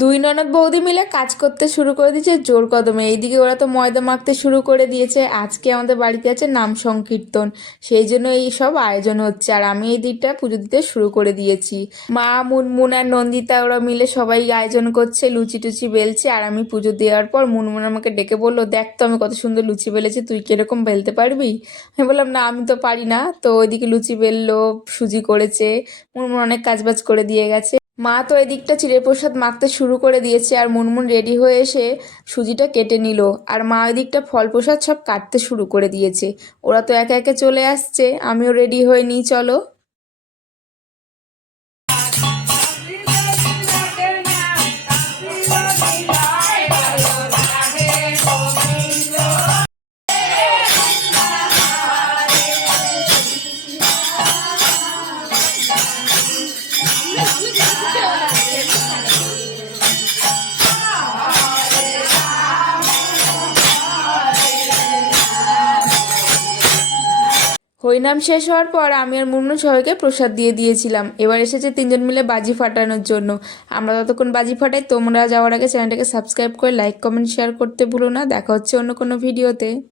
দুই ননদ বৌদি মিলে কাজ করতে শুরু করে দিয়েছে জোর কদমে। এইদিকে ওরা তো ময়দা মাখতে শুরু করে দিয়েছে। আজকে আমাদের বাড়িতে আছে নাম সংকীর্তন, সেই জন্য এই সব আয়োজন হচ্ছে। আর আমি এই দিকটা পুজো দিতে শুরু করে দিয়েছি। মা, মুনমুন আর নন্দিতা ওরা মিলে সবাই আয়োজন করছে, লুচি টুচি বেলছে। আর আমি পুজো দেওয়ার পর মুনমুন আমাকে ডেকে বললো, দেখ তো আমি কত সুন্দর লুচি বেলেছি, তুই কিরকম বেলতে পারবি? আমি বললাম না, আমি তো পারি না। তো ওইদিকে লুচি বেললো, সুজি করেছে, মুনমুন অনেক কাজবাজ করে দিয়ে গেছে। মা তো এদিকটা চিড়ের প্রসাদ মাখতে শুরু করে দিয়েছে, আর মুনমুন রেডি হয়ে এসে সুজিটা কেটে নিল। আর মা ওই দিকটা ফল প্রসাদ সব কাটতে শুরু করে দিয়েছে। ওরা তো একে একে চলে আসছে, আমিও রেডি হয়ে নিই, চলো। হরিনাম শেষ হওয়ার পর আমি আর মুন্নু সবাইকে প্রসাদ দিয়ে দিয়েছিলাম। এবার এসেছে তিনজন মিলে বাজি ফাটানোর জন্য। আমরা ততক্ষণ বাজি ফাটাই। তোমরা যাওয়ার আগে চ্যানেলটাকে সাবস্ক্রাইব করে লাইক কমেন্ট শেয়ার করতে ভুলো না। দেখা হচ্ছে অন্য কোনো ভিডিওতে।